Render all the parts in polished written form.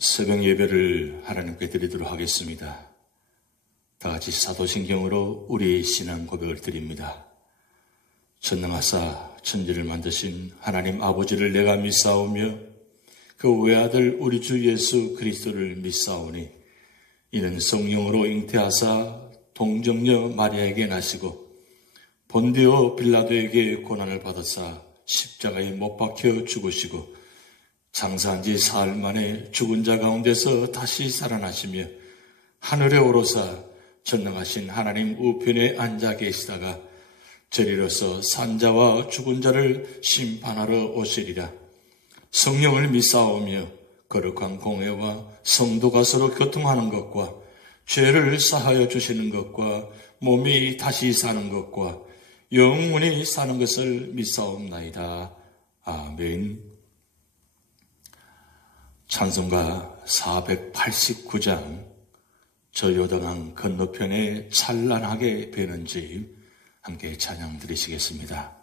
새벽 예배를 하나님께 드리도록 하겠습니다. 다 같이 사도신경으로 우리 신앙 고백을 드립니다. 전능하사 천지를 만드신 하나님 아버지를 내가 믿사오며 그 외아들 우리 주 예수 그리스도를 믿사오니 이는 성령으로 잉태하사 동정녀 마리아에게 나시고 본디오 빌라도에게 고난을 받으사 십자가에 못 박혀 죽으시고 장사한 지 사흘 만에 죽은 자 가운데서 다시 살아나시며 하늘에 오르사 전능하신 하나님 우편에 앉아 계시다가 저리로서 산자와 죽은 자를 심판하러 오시리라. 성령을 믿사오며 거룩한 공회와 성도가 서로 교통하는 것과 죄를 사하여 주시는 것과 몸이 다시 사는 것과 영원히 사는 것을 믿사옵나이다. 아멘. 찬송가 489장 저 요단강 건너편에 찬란하게 배는 집 함께 찬양 드리시겠습니다.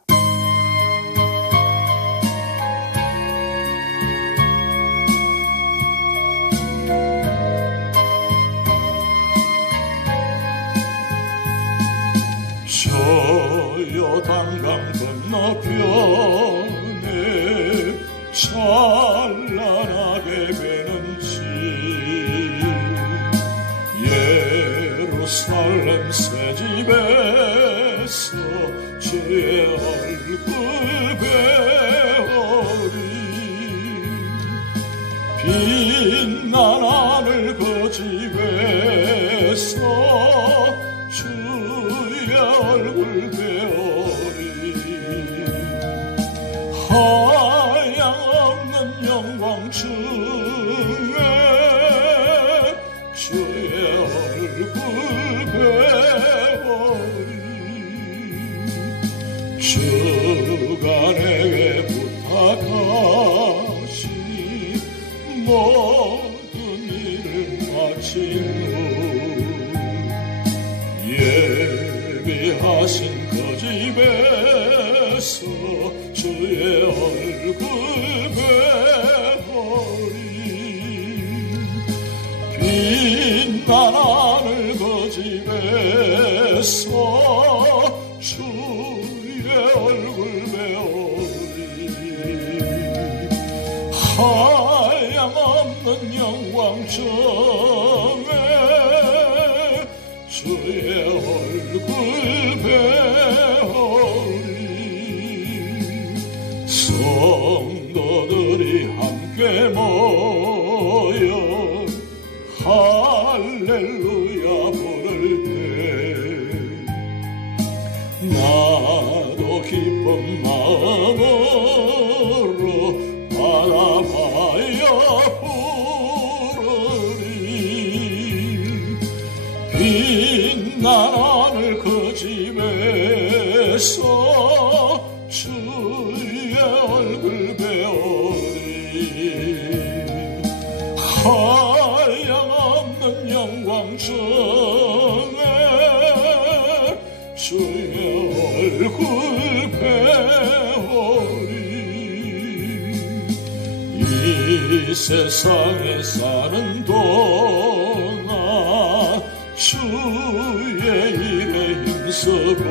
저 요단강 건너편에 찬란하게 배는 집 예루살렘 새 집에서 주의 얼굴 배우리 빛난 하늘 그 집에서 주의 얼굴 배우리 영광 중에 주의 얼굴 배우리 주가 내게 부탁하신 모든 일을 마친 후 예비하신 그 집에서 주의 얼굴 빛난 하늘 그 집에서 주의 얼굴 배우리 하양없는 영광 중에 주의 얼굴 배우리 성도들이 함께 모여 할렐루야 부를 때 나도 기쁜 마음으로 바라봐야 부르리 빛난 하늘 그 집에서 주의 얼굴 배우리 하양없는 영광 중에 주의 얼굴 배우리 이 세상에 사는 동안 주의 일에 힘쓰고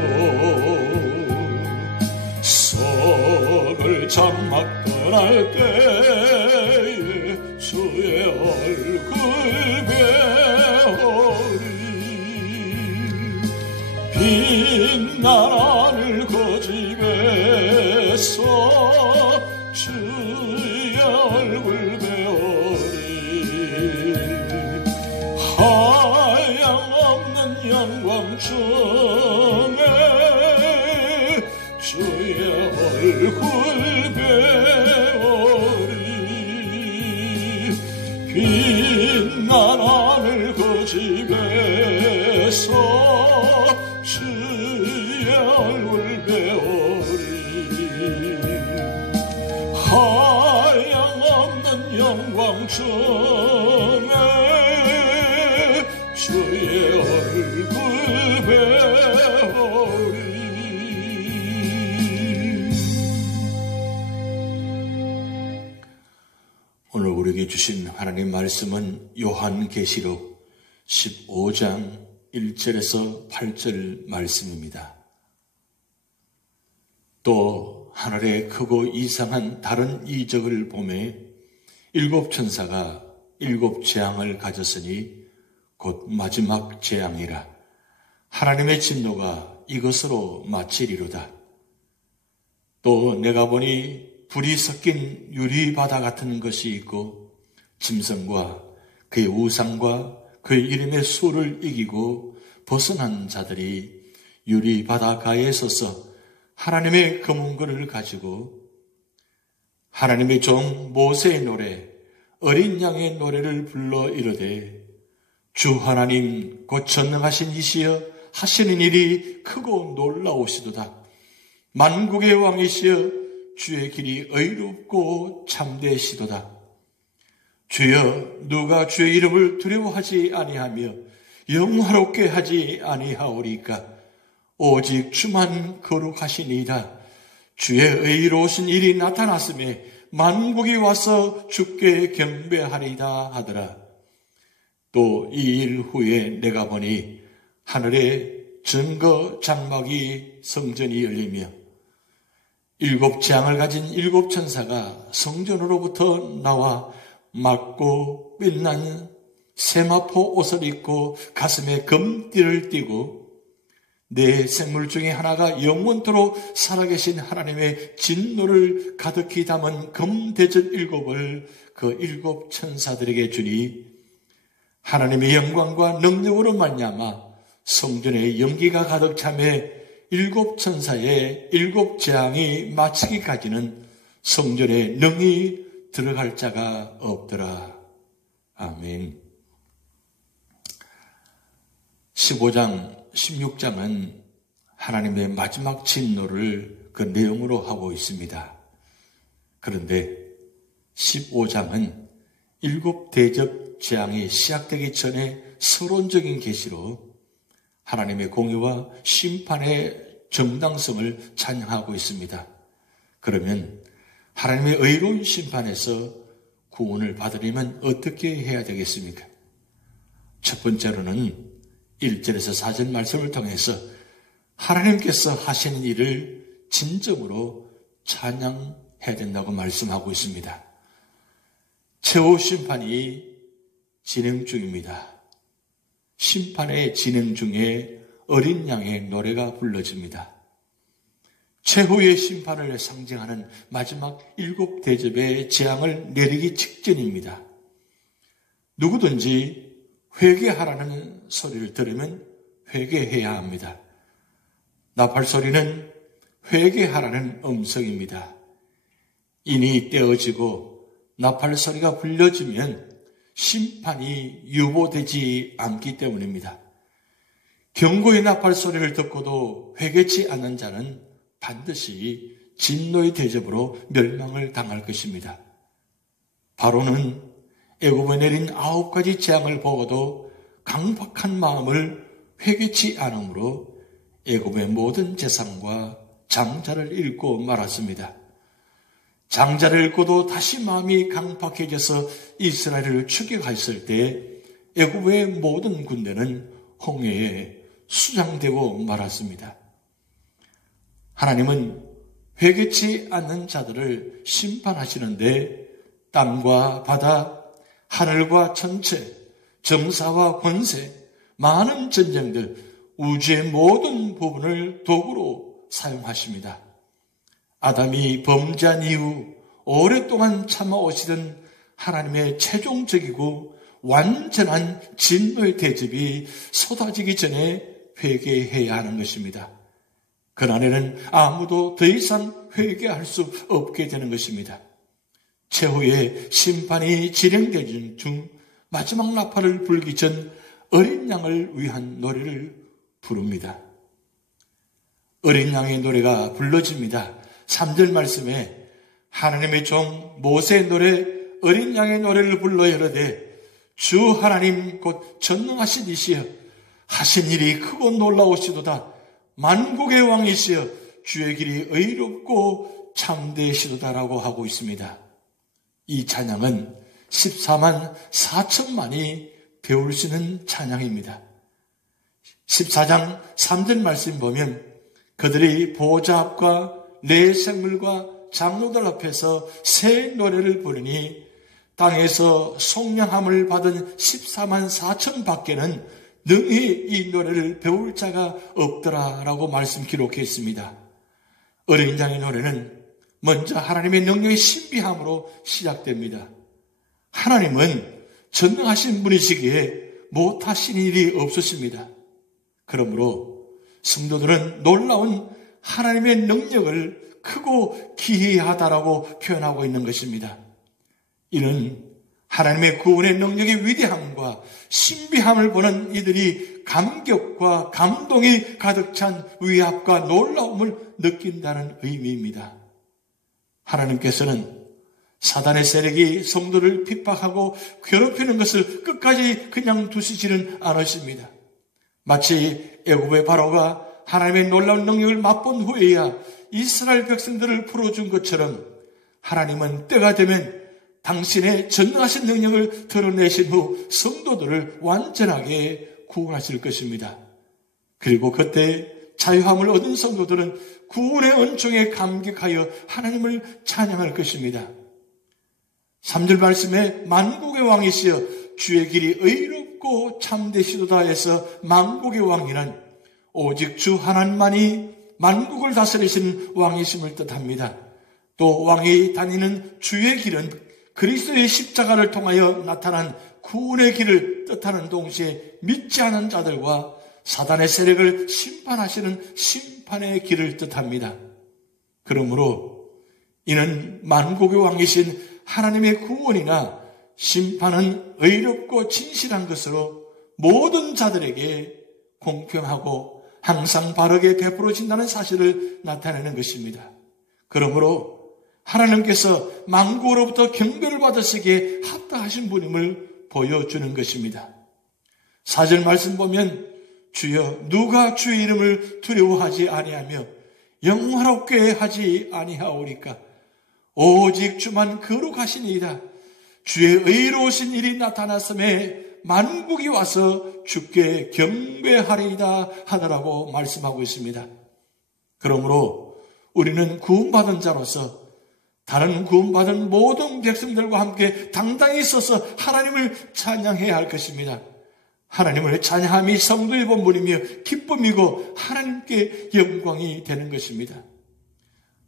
속을 장막 떠날 때에 주의 얼굴 배우리 빛난 하늘 그 집에서 주의 얼굴 배우리 하양없는 영광 중에 주의 얼굴 배우리 빛난 하늘 그 집에서 주의 얼굴 배우리 하양없는 영광 중에 주의 얼굴 배우리 오늘 우리 우리에게 주신 하나님 말씀은 요한계시록 15장 1절에서 8절 말씀입니다. 또 하늘에 크고 이상한 다른 이적을 보매 일곱 천사가 일곱 재앙을 가졌으니 곧 마지막 재앙이라. 하나님의 진노가 이것으로 마치리로다. 또 내가 보니 불이 섞인 유리바다 같은 것이 있고 짐승과 그의 우상과 그의 이름의 수를 이기고 벗어난 자들이 유리바다 가에 서서 하나님의 검은글을 가지고 하나님의 종 모세의 노래 어린 양의 노래를 불러 이르되 주 하나님 곧 전능하신 이시여 하시는 일이 크고 놀라우시도다. 만국의 왕이시여 주의 길이 의롭고 참되시도다. 주여 누가 주의 이름을 두려워하지 아니하며 영화롭게 하지 아니하오리까. 오직 주만 거룩하시니이다. 주의 의로우신 일이 나타났음에 만국이 와서 주께 경배하리이다 하더라. 또 이 일 후에 내가 보니 하늘에 증거 장막이 성전이 열리며 일곱 재앙을 가진 일곱 천사가 성전으로부터 나와 맑고 빛난 세마포 옷을 입고 가슴에 금띠를 띠고 네 생물 중에 하나가 영원토록 살아계신 하나님의 진노를 가득히 담은 금대접 일곱을 그 일곱 천사들에게 주니 하나님의 영광과 능력으로 말미암아 성전에 연기가 가득 차매 일곱 천사의 일곱 재앙이 마치기까지는 성전에 능히 들어갈 자가 없더라. 아멘. 15장, 16장은 하나님의 마지막 진노를 그 내용으로 하고 있습니다. 그런데 15장은 일곱 대접 재앙이 시작되기 전에 서론적인 계시로 하나님의 공의와 심판의 정당성을 찬양하고 있습니다. 그러면 하나님의 의로운 심판에서 구원을 받으려면 어떻게 해야 되겠습니까? 첫 번째로는 1절에서 4절 말씀을 통해서 하나님께서 하시는 일을 진정으로 찬양해야 된다고 말씀하고 있습니다. 최후 심판이 진행 중입니다. 심판의 진행 중에 어린 양의 노래가 불러집니다. 최후의 심판을 상징하는 마지막 일곱 대접의 재앙을 내리기 직전입니다. 누구든지 회개하라는 소리를 들으면 회개해야 합니다. 나팔 소리는 회개하라는 음성입니다. 인이 떼어지고 나팔 소리가 불려지면 심판이 유보되지 않기 때문입니다. 경고의 나팔 소리를 듣고도 회개치 않는 자는 반드시 진노의 대접으로 멸망을 당할 것입니다. 바로는 애굽에 내린 9가지 재앙을 보고도 강박한 마음을 회개치 않으므로 애굽의 모든 재산과 장자를 잃고 말았습니다. 장자를 잃고도 다시 마음이 강박해져서 이스라엘을 추격했을 때 애굽의 모든 군대는 홍해에 수장되고 말았습니다. 하나님은 회개치 않는 자들을 심판하시는데 땅과 바다, 하늘과 천체, 정사와 권세, 많은 전쟁들, 우주의 모든 부분을 도구로 사용하십니다. 아담이 범죄한 이후 오랫동안 참아오시던 하나님의 최종적이고 완전한 진노의 대접이 쏟아지기 전에 회개해야 하는 것입니다. 그날에는 아무도 더 이상 회개할 수 없게 되는 것입니다. 최후의 심판이 진행되는 중 마지막 나팔을 불기 전 어린 양을 위한 노래를 부릅니다. 어린 양의 노래가 불러집니다. 3절 말씀에 하나님의 종 모세의 노래 어린 양의 노래를 불러 이르되 주 하나님 곧 전능하신 이시여 하신 일이 크고 놀라우시도다. 만국의 왕이시여 주의 길이 의롭고 참되시도다라고 하고 있습니다. 이 찬양은 14만 4천만이 배울 수 있는 찬양입니다. 14장 3절 말씀 보면 그들이 보좌 앞과 내 생물과 장로들 앞에서 새 노래를 부르니 땅에서 속량함을 받은 14만 4천 밖에는 능히 이 노래를 배울 자가 없더라라고 말씀 기록해 있습니다. 어린 양의 노래는 먼저 하나님의 능력의 신비함으로 시작됩니다. 하나님은 전능하신 분이시기에 못하신 일이 없으십니다. 그러므로 성도들은 놀라운 하나님의 능력을 크고 기이하다라고 표현하고 있는 것입니다. 이는 하나님의 구원의 능력의 위대함과 신비함을 보는 이들이 감격과 감동이 가득 찬 위압과 놀라움을 느낀다는 의미입니다. 하나님께서는 사단의 세력이 성도를 핍박하고 괴롭히는 것을 끝까지 그냥 두시지는 않으십니다. 마치 애굽의 바로가 하나님의 놀라운 능력을 맛본 후에야 이스라엘 백성들을 풀어준 것처럼 하나님은 때가 되면 당신의 전능하신 능력을 드러내신 후 성도들을 완전하게 구원하실 것입니다. 그리고 그때 자유함을 얻은 성도들은 구원의 은총에 감격하여 하나님을 찬양할 것입니다. 3절 말씀에 만국의 왕이시여 주의 길이 의롭고 참되시도다 해서 만국의 왕이란 오직 주 하나님만이 만국을 다스리시는 왕이심을 뜻합니다. 또 왕이 다니는 주의 길은 그리스도의 십자가를 통하여 나타난 구원의 길을 뜻하는 동시에 믿지 않은 자들과 사단의 세력을 심판하시는 심판의 길을 뜻합니다. 그러므로 이는 만국의 왕이신 하나님의 구원이나 심판은 의롭고 진실한 것으로 모든 자들에게 공평하고 항상 바르게 베풀어진다는 사실을 나타내는 것입니다. 그러므로 하나님께서 만국으로부터 경배를 받으시기에 합당하신 분임을 보여주는 것입니다. 4절 말씀 보면 주여 누가 주의 이름을 두려워하지 아니하며 영화롭게 하지 아니하오리까 오직 주만 거룩하시니이다. 주의 의로우신 일이 나타났음에 만국이 와서 주께 경배하리이다 하더라고 말씀하고 있습니다. 그러므로 우리는 구원받은 자로서 다른 구원받은 모든 백성들과 함께 당당히 서서 하나님을 찬양해야 할 것입니다. 하나님을 찬양함이 성도의 본분이며 기쁨이고 하나님께 영광이 되는 것입니다.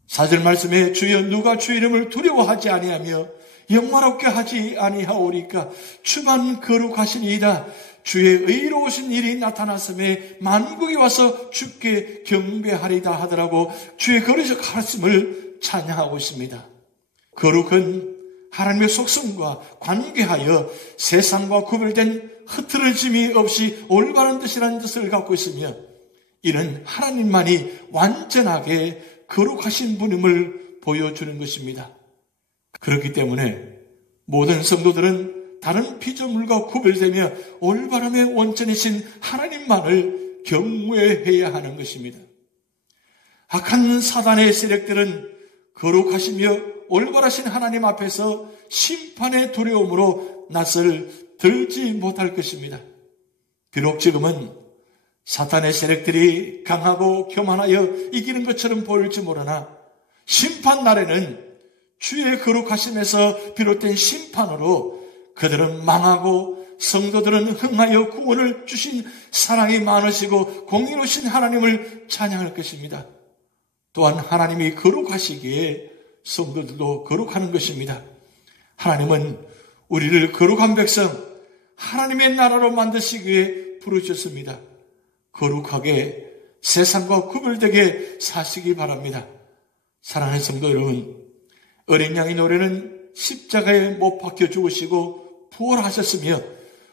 4절 말씀에 주여 누가 주 이름을 두려워하지 아니하며 영화롭게 하지 아니하오리까 주만 거룩하시니이다. 주의 의로우신 일이 나타났음에 만국이 와서 주께 경배하리다 하더라고 주의 거룩한 말씀을 찬양하고 있습니다. 거룩은 하나님의 속성과 관계하여 세상과 구별된 흐트러짐이 없이 올바른 뜻이라는 뜻을 갖고 있으며 이는 하나님만이 완전하게 거룩하신 분임을 보여주는 것입니다. 그렇기 때문에 모든 성도들은 다른 피조물과 구별되며 올바름의 원천이신 하나님만을 경외해야 하는 것입니다. 악한 사단의 세력들은 거룩하시며 올바르신 하나님 앞에서 심판의 두려움으로 낯을 들지 못할 것입니다. 비록 지금은 사탄의 세력들이 강하고 교만하여 이기는 것처럼 보일지 모르나 심판 날에는 주의 거룩하심에서 비롯된 심판으로 그들은 망하고 성도들은 흥하여 구원을 주신 사랑이 많으시고 공의로우신 하나님을 찬양할 것입니다. 또한 하나님이 거룩하시기에 성도들도 거룩하는 것입니다. 하나님은 우리를 거룩한 백성, 하나님의 나라로 만드시기 위해 부르셨습니다. 거룩하게 세상과 구별되게 사시기 바랍니다. 사랑하는 성도 여러분, 어린 양의 노래는 십자가에 못 박혀 죽으시고 부활하셨으며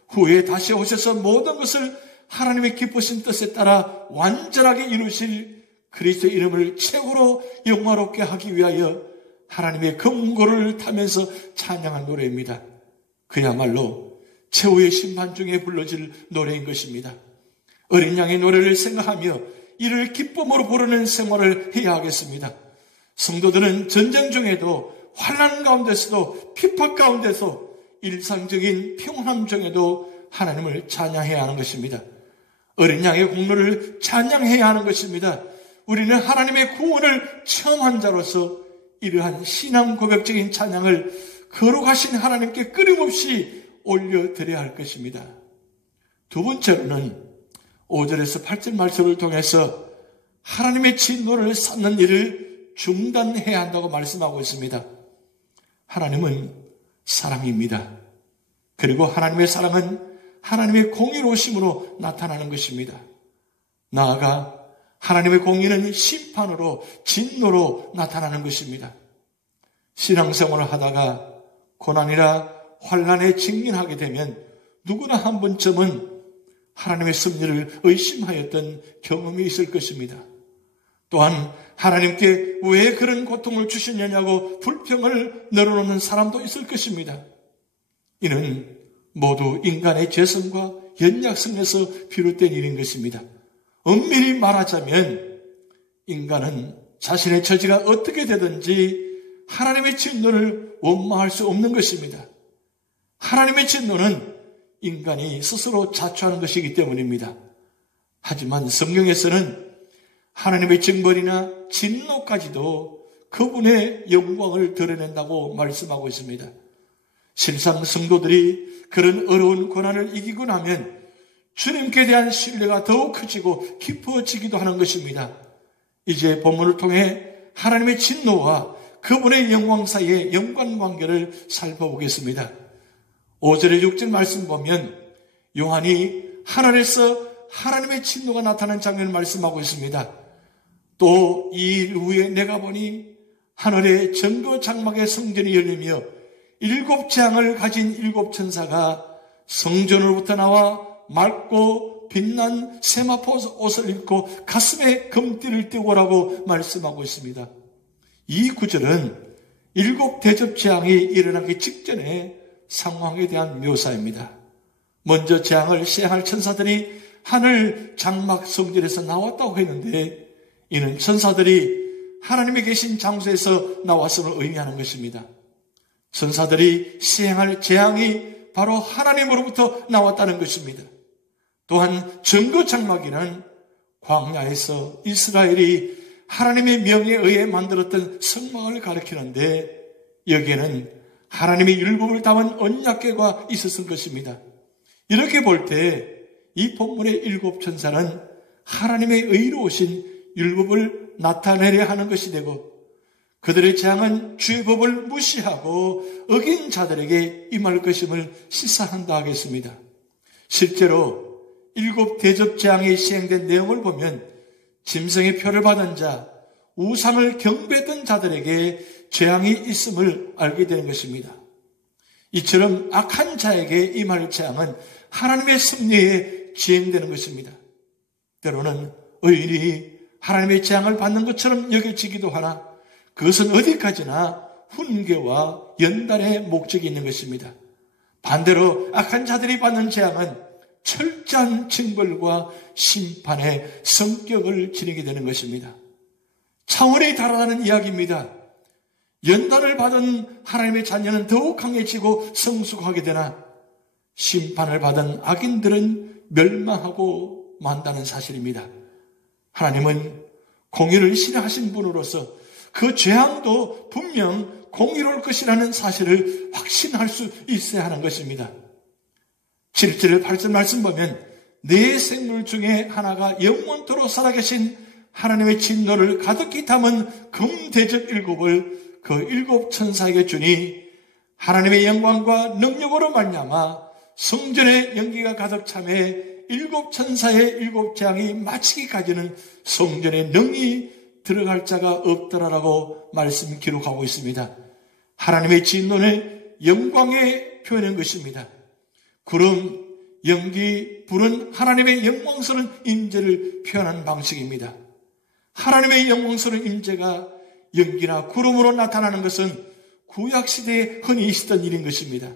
후에 다시 오셔서 모든 것을 하나님의 기쁘신 뜻에 따라 완전하게 이루실 그리스도의 이름을 최고로 영화롭게 하기 위하여 하나님의 금고를 타면서 찬양한 노래입니다. 그야말로 최후의 심판 중에 불러질 노래인 것입니다. 어린 양의 노래를 생각하며 이를 기쁨으로 부르는 생활을 해야 하겠습니다. 성도들은 전쟁 중에도 환난 가운데서도 핍박 가운데서 일상적인 평안함 중에도 하나님을 찬양해야 하는 것입니다. 어린 양의 공로를 찬양해야 하는 것입니다. 우리는 하나님의 구원을 체험한 자로서 이러한 신앙 고백적인 찬양을 거룩하신 하나님께 끊임없이 올려드려야 할 것입니다. 두 번째로는 5절에서 8절 말씀을 통해서 하나님의 진노를 쌓는 일을 중단해야 한다고 말씀하고 있습니다. 하나님은 사랑입니다. 그리고 하나님의 사랑은 하나님의 공의로우심으로 나타나는 것입니다. 나아가 하나님의 공의는 심판으로, 진노로 나타나는 것입니다. 신앙생활을 하다가 고난이나 환난에 직면하게 되면 누구나 한 번쯤은 하나님의 섭리를 의심하였던 경험이 있을 것입니다. 또한 하나님께 왜 그런 고통을 주시느냐고 불평을 늘어놓는 사람도 있을 것입니다. 이는 모두 인간의 죄성과 연약성에서 비롯된 일인 것입니다. 엄밀히 말하자면 인간은 자신의 처지가 어떻게 되든지 하나님의 진노를 원망할 수 없는 것입니다. 하나님의 진노는 인간이 스스로 자초하는 것이기 때문입니다. 하지만 성경에서는 하나님의 징벌이나 진노까지도 그분의 영광을 드러낸다고 말씀하고 있습니다. 실상 성도들이 그런 어려운 고난을 이기고 나면 주님께 대한 신뢰가 더욱 커지고 깊어지기도 하는 것입니다. 이제 본문을 통해 하나님의 진노와 그분의 영광 사이의 연관관계를 살펴보겠습니다. 5절에 6절 말씀 보면 요한이 하늘에서 하나님의 진노가 나타난 장면을 말씀하고 있습니다. 또 이 일 후에 내가 보니 하늘의 전도 장막의 성전이 열리며 7 재앙을 가진 7 천사가 성전으로부터 나와 맑고 빛난 세마포 옷을 입고 가슴에 금띠를 띠고 오라고 말씀하고 있습니다. 이 구절은 7 대접 재앙이 일어나기 직전의 상황에 대한 묘사입니다. 먼저 재앙을 시행할 천사들이 하늘 장막 성전에서 나왔다고 했는데 이는 천사들이 하나님이 계신 장소에서 나왔음을 의미하는 것입니다. 천사들이 시행할 재앙이 바로 하나님으로부터 나왔다는 것입니다. 또한 증거 장막이란 광야에서 이스라엘이 하나님의 명에 의해 만들었던 성막을 가리키는데 여기에는 하나님의 율법을 담은 언약궤가 있었을 것입니다. 이렇게 볼 때 이 본문의 7 천사는 하나님의 의로우신 율법을 나타내려 하는 것이 되고 그들의 재앙은 주의 법을 무시하고 어긴 자들에게 임할 것임을 시사한다 하겠습니다. 실제로 7 대접 재앙이 시행된 내용을 보면 짐승의 표를 받은 자, 우상을 경배했던 자들에게 재앙이 있음을 알게 되는 것입니다. 이처럼 악한 자에게 임할 재앙은 하나님의 섭리에 지행되는 것입니다. 때로는 의인이 하나님의 재앙을 받는 것처럼 여겨지기도 하나 그것은 어디까지나 훈계와 연단의 목적이 있는 것입니다. 반대로 악한 자들이 받는 재앙은 철저한 징벌과 심판의 성격을 지니게 되는 것입니다. 차원이 달아나는 이야기입니다. 연단을 받은 하나님의 자녀는 더욱 강해지고 성숙하게 되나 심판을 받은 악인들은 멸망하고 만다는 사실입니다. 하나님은 공의를 싫어하신 분으로서 그 재앙도 분명 공의로울 것이라는 사실을 확신할 수 있어야 하는 것입니다. 7절 8절 말씀 보면 네 생물 중에 하나가 영원토록 살아계신 하나님의 진노를 가득히 담은 금대접 7을 그 7 천사에게 주니 하나님의 영광과 능력으로 말미암아 성전의 연기가 가득 참에 7 천사의 7 재앙이 마치기까지는 성전에 능히 들어갈 자가 없더라라고 말씀 기록하고 있습니다. 하나님의 진노는 영광에 표현한 것입니다. 구름, 연기, 불은 하나님의 영광스러운 임재를 표현한 방식입니다. 하나님의 영광스러운 임재가 연기나 구름으로 나타나는 것은 구약시대에 흔히 있었던 일인 것입니다.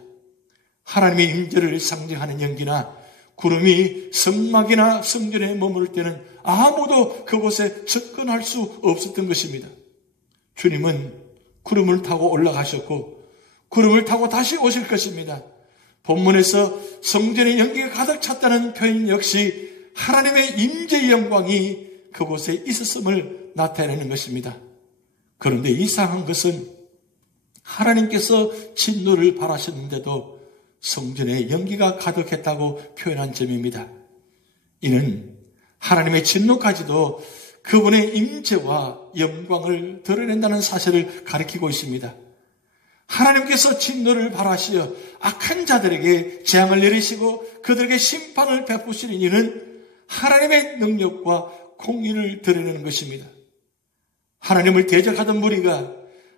하나님의 임재를 상징하는 연기나 구름이 성막이나 성전에 머무를 때는 아무도 그곳에 접근할 수 없었던 것입니다. 주님은 구름을 타고 올라가셨고 구름을 타고 다시 오실 것입니다. 본문에서 성전의 연기가 가득 찼다는 표현 역시 하나님의 임재의 영광이 그곳에 있었음을 나타내는 것입니다. 그런데 이상한 것은 하나님께서 진노를 바라셨는데도 성전에 연기가 가득했다고 표현한 점입니다. 이는 하나님의 진노까지도 그분의 임재와 영광을 드러낸다는 사실을 가리키고 있습니다. 하나님께서 진노를 바라시어 악한 자들에게 재앙을 내리시고 그들에게 심판을 베푸시는 이는 하나님의 능력과 공의를 드러내는 것입니다. 하나님을 대적하던 무리가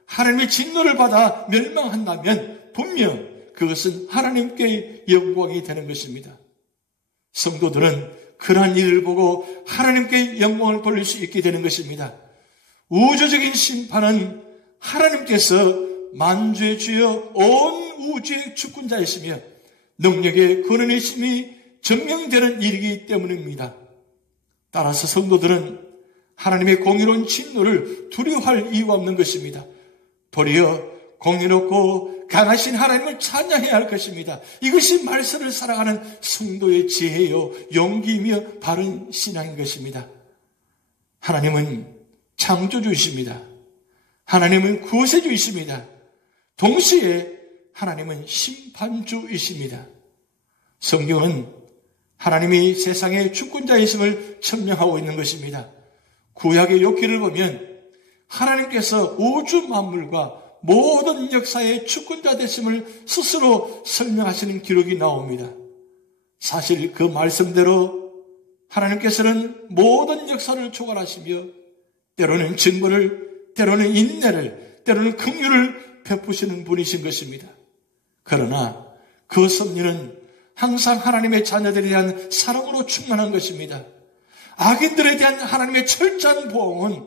하나님의 진노를 받아 멸망한다면 분명 그것은 하나님께 영광이 되는 것입니다. 성도들은 그러한 일을 보고 하나님께 영광을 돌릴 수 있게 되는 것입니다. 우주적인 심판은 하나님께서 만주의 주여 온 우주의 주권자이시며 능력의 근원이심이 증명되는 일이기 때문입니다. 따라서 성도들은 하나님의 공의로운 진노를 두려워할 이유가 없는 것입니다. 도리어 공의롭고 강하신 하나님을 찬양해야 할 것입니다. 이것이 말씀을 살아가는 성도의 지혜요 용기이며 바른 신앙인 것입니다. 하나님은 창조주이십니다. 하나님은 구세주이십니다. 동시에 하나님은 심판주이십니다. 성경은 하나님이 세상의 주권자이심을 천명하고 있는 것입니다. 구약의 욥기를 보면 하나님께서 우주 만물과 모든 역사의 주권자 되심을 스스로 설명하시는 기록이 나옵니다. 사실 그 말씀대로 하나님께서는 모든 역사를 초월하시며 때로는 증거를, 때로는 인내를, 때로는 긍휼을 베푸시는 분이신 것입니다. 그러나 그 섭리는 항상 하나님의 자녀들에 대한 사랑으로 충만한 것입니다. 악인들에 대한 하나님의 철저한 보응은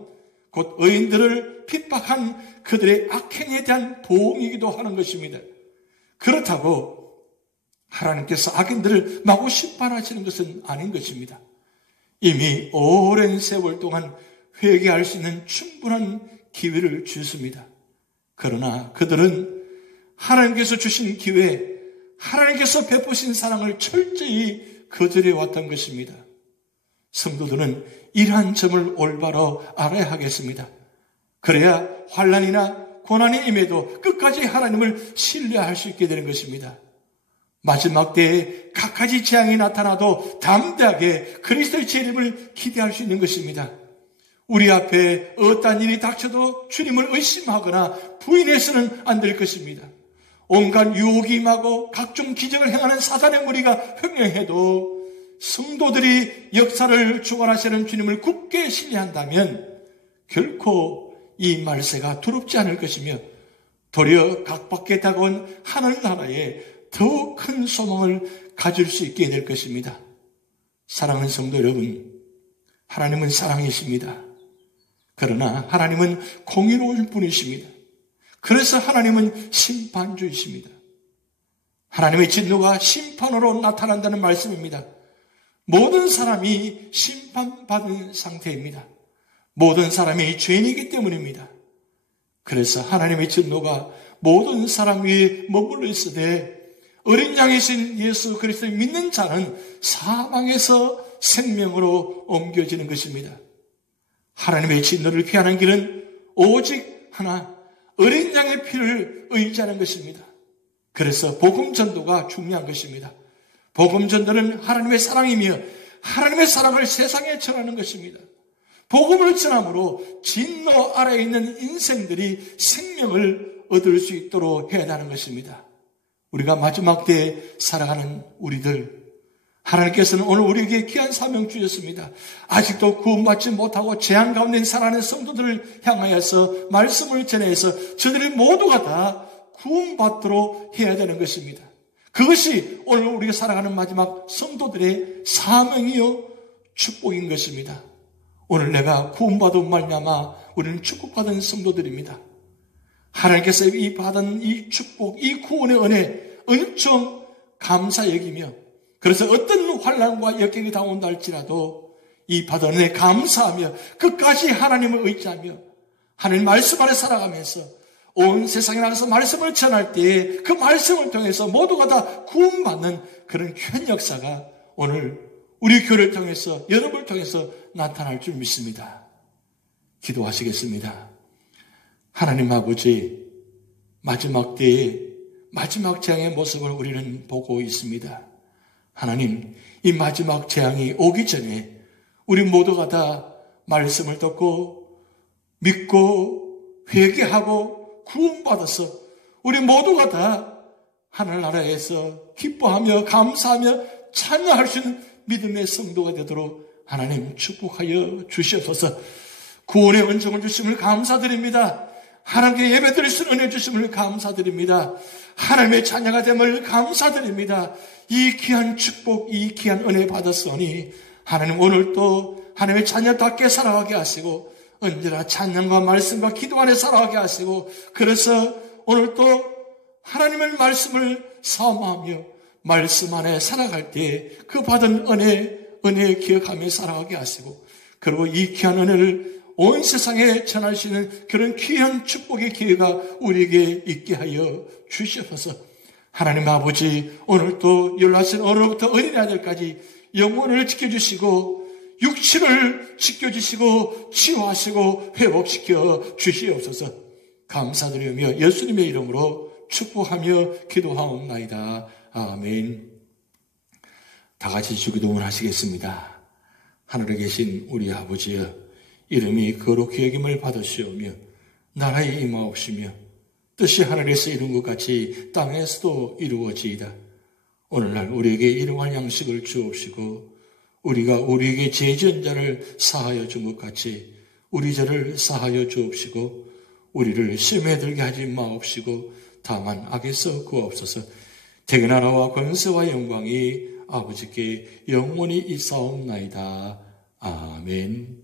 곧 의인들을 핍박한 그들의 악행에 대한 보응이기도 하는 것입니다. 그렇다고 하나님께서 악인들을 마구 심판하시는 것은 아닌 것입니다. 이미 오랜 세월 동안 회개할 수 있는 충분한 기회를 주셨습니다. 그러나 그들은 하나님께서 주신 기회, 하나님께서 베푸신 사랑을 철저히 거절해 왔던 것입니다. 성도들은 이러한 점을 올바로 알아야 하겠습니다. 그래야 환난이나 고난이 임해도 끝까지 하나님을 신뢰할 수 있게 되는 것입니다. 마지막 때에 각가지 재앙이 나타나도 담대하게 그리스도의 재림을 기대할 수 있는 것입니다. 우리 앞에 어떠한 일이 닥쳐도 주님을 의심하거나 부인해서는 안 될 것입니다. 온갖 유혹이 임하고 각종 기적을 행하는 사단의 무리가 횡령해도 성도들이 역사를 주관하시는 주님을 굳게 신뢰한다면 결코 이 말세가 두렵지 않을 것이며 도리어 각밖에 다가온 하늘나라에 더 큰 소망을 가질 수 있게 될 것입니다. 사랑하는 성도 여러분, 하나님은 사랑이십니다. 그러나 하나님은 공의로운 분이십니다. 그래서 하나님은 심판주이십니다. 하나님의 진노가 심판으로 나타난다는 말씀입니다. 모든 사람이 심판받은 상태입니다. 모든 사람이 죄인이기 때문입니다. 그래서 하나님의 진노가 모든 사람 위에 머물러 있으되 어린 양이신 예수 그리스도를 믿는 자는 사망에서 생명으로 옮겨지는 것입니다. 하나님의 진노를 피하는 길은 오직 하나, 어린 양의 피를 의지하는 것입니다. 그래서 복음 전도가 중요한 것입니다. 복음 전도는 하나님의 사랑이며 하나님의 사랑을 세상에 전하는 것입니다. 복음을 전함으로 진노 아래에 있는 인생들이 생명을 얻을 수 있도록 해야 하는 것입니다. 우리가 마지막 때에 살아가는 우리들, 하나님께서는 오늘 우리에게 귀한 사명 주셨습니다. 아직도 구원받지 못하고 재앙 가운데 살아가는 성도들을 향하여서 말씀을 전해서 저들이 모두가 다 구원받도록 해야 되는 것입니다. 그것이 오늘 우리가 살아가는 마지막 성도들의 사명이요 축복인 것입니다. 오늘 내가 구원받은 말미암아 우리는 축복받은 성도들입니다. 하나님께서 이 받은 이 축복, 이 구원의 은혜 엄청 감사 여기며 그래서 어떤 환난과 역경이 다온다 할지라도 이 받은 은혜 감사하며 끝까지 하나님을 의지하며 하나님 말씀 안에 살아가면서 온 세상에 나가서 말씀을 전할 때에 그 말씀을 통해서 모두가 다 구원받는 그런 귀한 역사가 오늘 우리 교회를 통해서, 여러분을 통해서 나타날 줄 믿습니다. 기도하시겠습니다. 하나님 아버지, 마지막 때에 마지막 재앙의 모습을 우리는 보고 있습니다. 하나님, 이 마지막 재앙이 오기 전에 우리 모두가 다 말씀을 듣고 믿고 회개하고 구원받아서 우리 모두가 다 하늘나라에서 기뻐하며 감사하며 찬양할 수 있는 믿음의 성도가 되도록 하나님 축복하여 주시옵소서. 구원의 은총을 주심을 감사드립니다. 하나님께 예배드릴 수 있는 은혜 주심을 감사드립니다. 하나님의 자녀가 됨을 감사드립니다. 이 귀한 축복, 이 귀한 은혜 받았으니 하나님 오늘도 하나님의 자녀답게 살아가게 하시고 언제나 찬양과 말씀과 기도 안에 살아가게 하시고, 그래서 오늘도 하나님의 말씀을 사모하며 말씀 안에 살아갈 때 그 받은 은혜 기억하며 살아가게 하시고, 그리고 이 귀한 은혜를 온 세상에 전할 수 있는 그런 귀한 축복의 기회가 우리에게 있게 하여 주시옵소서. 하나님 아버지, 오늘도 연락하신 어른부터 어린아이들까지 영혼을 지켜주시고 육신을 지켜주시고 치유하시고 회복시켜 주시옵소서. 감사드리며 예수님의 이름으로 축복하며 기도하옵나이다. 아멘. 다 같이 주기도문 하시겠습니다. 하늘에 계신 우리 아버지여, 이름이 거룩히 여김을 받으시오며 나라에 임하옵시며 뜻이 하늘에서 이룬 것 같이 땅에서도 이루어지이다. 오늘날 우리에게 일용할 양식을 주옵시고 우리가 우리에게 죄 지은 자를 사하여 준 것 같이 우리 죄를 사하여 주옵시고 우리를 시험에 들게 하지 마옵시고 다만 악에서 구하옵소서. 대개 나라와 권세와 영광이 아버지께 영원히 있사옵나이다. 아멘.